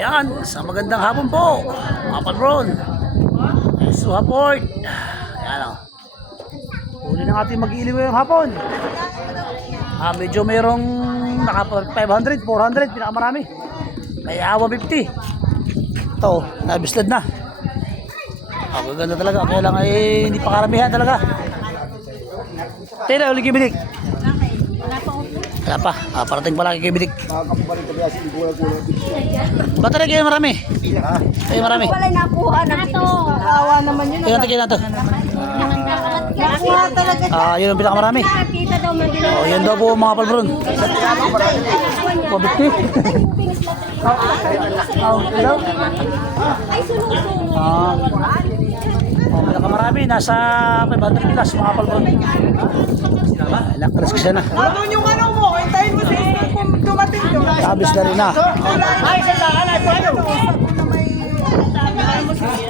Ayan, sa magandang hapon po, mga patron. So, hapon. Ayan o. Huli ng ating mag-iiliw yung hapon. Medyo mayroong naka 500, 400, pinakamarami. Kaya 150. Ito, nabislad na. Ganda talaga. Kaya lang ay hindi pa karamihan talaga. Tila, uli kibidik. Wala pa. Parating pala kay kibidik. Ba't talaga kayo marami? Kayo marami. Wala nakuha na ito. Awa naman yun. Kaya natin na ito. Nakuha talaga. Yun ang pinakamarami. Yan daw po mga palbron. 150. Hello? Ay, sunod-sunod. Pinakamarami. Nasa 500 plus mga palbron. Lakras kasi na. Doon yung ano mo, hintayin mo si Esther kung dumating doon. Kabis na rin na. Ay, sa lakan, ay paano?